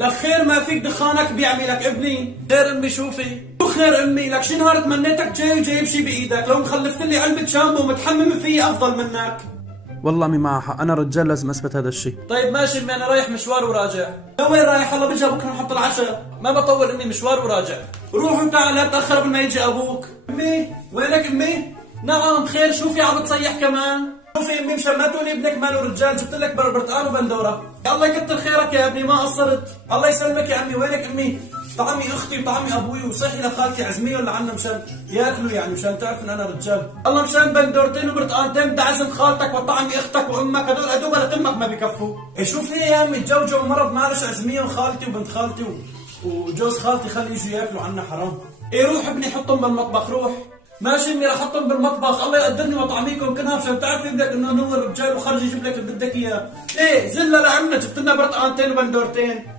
لك خير ما فيك دخانك بيعمي لك ابني. خير امي شوفي. شو خير امي؟ لك شي نهار تمنيتك جاي وجايب شي بايدك، لو مخلفت لي علبة شامبو ومتحمم فيي افضل منك. والله امي معها حق، انا رجال لازم اثبت هذا الشيء. طيب ماشي امي، انا رايح مشوار وراجع. لوين رايح؟ هلا بجا بكره نحط العشاء. ما بطول امي، مشوار وراجع. روح وتعال لا تاخر قبل ما يجي ابوك. امي وينك امي؟ نعم خير. شوفي عم بتصيح كمان. شوفي امي مشان ما تقولي ابنك ماله رجال، جبت لك برتقال وبندوره. الله يكتر خيرك يا ابني، ما قصرت. الله يسلمك يا امي. وينك امي؟ طعمي اختي وطعمي ابوي وصحي لخالتي عزميهم لعنا مشان ياكلوا، يعني مشان تعرف ان انا رجال. الله مشان بندورتين وبرتقالتين بدي اعزم خالتك وطعمي اختك وامك، هدول ادوبه لتمك ما بكفوا. إيه شوف هي يا امي الجو مرض، معلش عزميهم خالتي وبنت خالتي وجوز خالتي، خلي يجوا ياكلوا عنا حرام. ايه روح ابني حطهم بالمطبخ روح. ماشي امي رح احطهم بالمطبخ. الله يقدرني وطعميكم كلها مشان تعرفي ابنك انه هو الرجال وخرج يجيب لك اللي بدك اياه. ايه زله لعنا، جبت لنا برتقالتين وبندورتين.